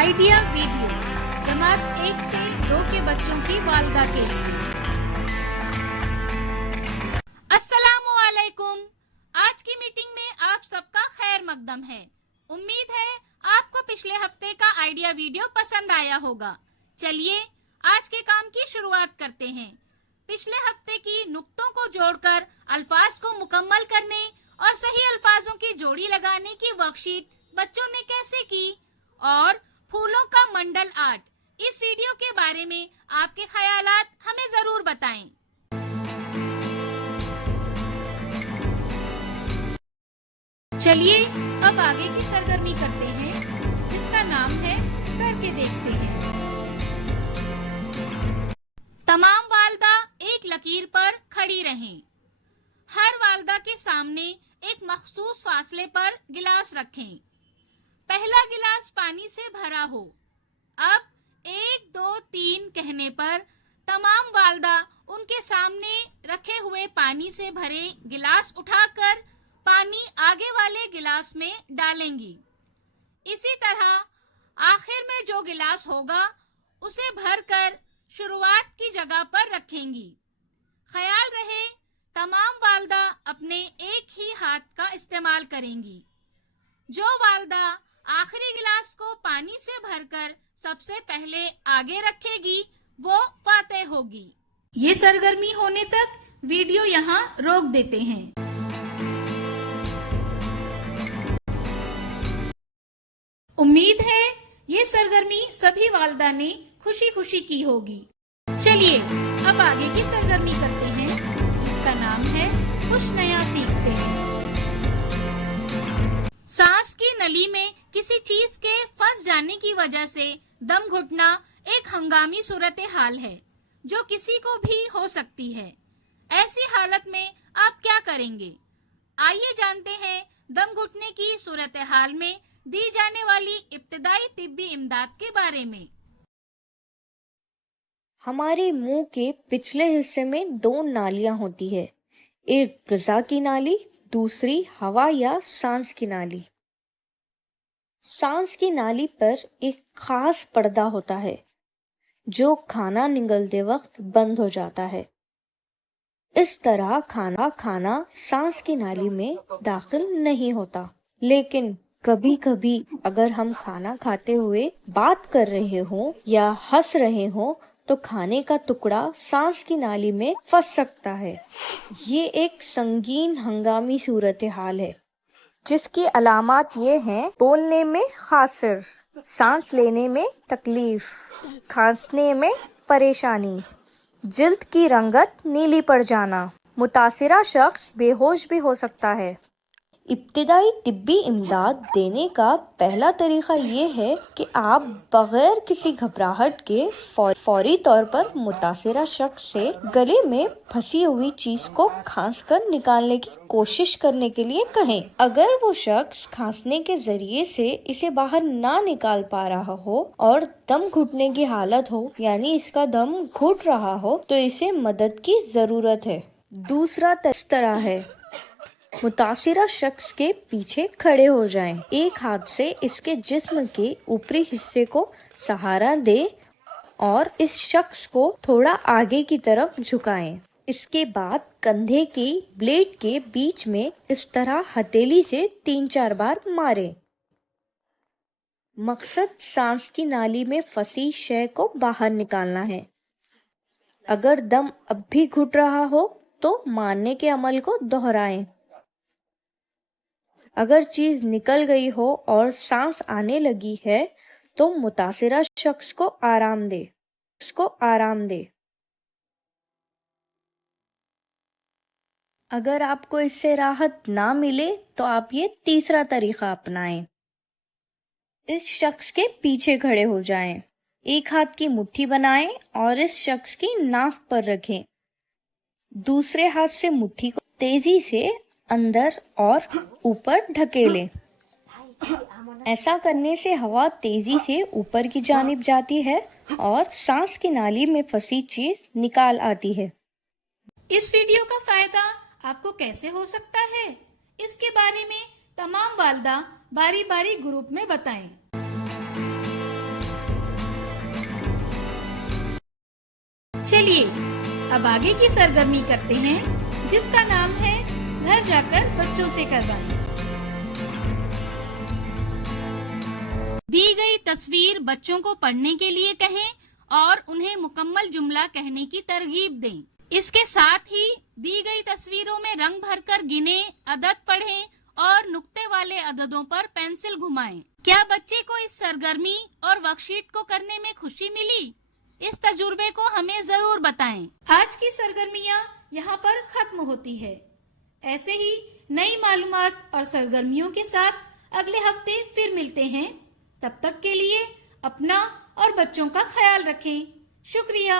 Idea video जमात 1 से 2 के बच्चों की वालदा के लिए। अस्सलामु अलैकुम। आज की मीटिंग में आप सबका खैर मकदम है। उम्मीद है आपको पिछले हफ्ते का आइडिया वीडियो पसंद आया होगा। चलिए आज के काम की शुरुआत करते हैं। पिछले हफ्ते की नुक्तों को जोड़कर अल्फाज को मुकम्मल करने और सही अल्फाजों की जोड़ी लगाने की वर्कशीट बच्चों ने कैसे की और फूलों का मंडल आर्ट, इस वीडियो के बारे में आपके ख्यालात हमें जरूर बताएं। चलिए अब आगे की सरगर्मी करते हैं जिसका नाम है करके देखते हैं। तमाम वालदा एक लकीर पर खड़ी रहें। हर वालदा के सामने एक मखसूस फासले पर गिलास रखें। पहला गिलास पानी से भरा हो। अब 1, 2, 3 कहने पर तमाम वालदा उनके सामने रखे हुए पानी से भरे गिलास उठाकर पानी आगे वाले गिलास में डालेंगी। इसी तरह आखिर में जो गिलास होगा उसे भरकर शुरुआत की जगह पर रखेंगी। ख्याल रहे तमाम वालदा अपने एक ही हाथ का इस्तेमाल करेंगी। जो वालदा आखिरी गिलास को पानी से भरकर सबसे पहले आगे रखेगी वो फातेह होगी। ये सरगर्मी होने तक वीडियो यहाँ रोक देते हैं। उम्मीद है ये सरगर्मी सभी वालदा ने खुशी खुशी की होगी। चलिए अब आगे की सरगर्मी करते हैं जिसका नाम है कुछ नया सीखते हैं। सांस की नली में किसी चीज के फंस जाने की वजह से दम घुटना एक हंगामी सूरत हाल है जो किसी को भी हो सकती है। ऐसी हालत में आप क्या करेंगे? आइए जानते हैं दम घुटने की सूरत हाल में दी जाने वाली इब्तिदाई तिब्बी इमदाद के बारे में। हमारे मुंह के पिछले हिस्से में 2 नालियां होती है, एक ग़िज़ा की नाली, दूसरी हवा या सांस की नाली। सांस की नाली पर एक खास पर्दा होता है जो खाना निगलते वक्त बंद हो जाता है। इस तरह खाना सांस की नाली में दाखिल नहीं होता। लेकिन कभी कभी अगर हम खाना खाते हुए बात कर रहे हों या हंस रहे हों तो खाने का टुकड़ा सांस की नाली में फंस सकता है। ये एक संगीन हंगामी सूरत हाल है जिसकी अलामात ये हैं: बोलने में खासिर, सांस लेने में तकलीफ, खांसने में परेशानी, जिल्द की रंगत नीली पड़ जाना, मुतासिरा शख्स बेहोश भी हो सकता है। इब्तिदाई तिब्बी इमदाद देने का पहला तरीका ये है कि आप बगैर किसी घबराहट के फौरी तौर पर मुतासिरा शख्स से गले में फंसी हुई चीज को खांस कर निकालने की कोशिश करने के लिए कहें। अगर वो शख्स खांसने के जरिए से इसे बाहर ना निकाल पा रहा हो और दम घुटने की हालत हो, यानी इसका दम घुट रहा हो, तो इसे मदद की जरूरत है। दूसरा तरह है मुतासिरा शख्स के पीछे खड़े हो जाएं। एक हाथ से इसके जिस्म के ऊपरी हिस्से को सहारा दें और इस शख्स को थोड़ा आगे की तरफ झुकाएं। इसके बाद कंधे की ब्लेड के बीच में इस तरह हथेली से 3-4 बार मारें। मकसद सांस की नाली में फंसी शय को बाहर निकालना है। अगर दम अब भी घुट रहा हो तो मारने के अमल को दोहराएं। अगर चीज निकल गई हो और सांस आने लगी है तो मुतासिरा शख्स को आराम दे। अगर आपको इससे राहत ना मिले तो आप ये तीसरा तरीका अपनाएं। इस शख्स के पीछे खड़े हो जाएं। एक हाथ की मुट्ठी बनाएं और इस शख्स की नाक पर रखें। दूसरे हाथ से मुट्ठी को तेजी से अंदर और ऊपर ढकेलें। ऐसा करने से हवा तेजी से ऊपर की जानिब जाती है और सांस की नाली में फंसी चीज निकाल आती है। इस वीडियो का फायदा आपको कैसे हो सकता है, इसके बारे में तमाम वालदा बारी बारी ग्रुप में बताएं। चलिए अब आगे की सरगर्मी करते हैं जिसका नाम है घर जाकर बच्चों से करवाएं। दी गई तस्वीर बच्चों को पढ़ने के लिए कहें और उन्हें मुकम्मल जुमला कहने की तरगीब दें। इसके साथ ही दी गई तस्वीरों में रंग भरकर गिने, अदद पढ़ें और नुक्ते वाले अददों पर पेंसिल घुमाएं। क्या बच्चे को इस सरगर्मी और वर्कशीट को करने में खुशी मिली? इस तजुर्बे को हमें जरूर बताएं। आज की सरगर्मियां यहाँ पर खत्म होती है। ऐसे ही नई मालूमात और सरगर्मियों के साथ अगले हफ्ते फिर मिलते हैं। तब तक के लिए अपना और बच्चों का ख्याल रखें। शुक्रिया।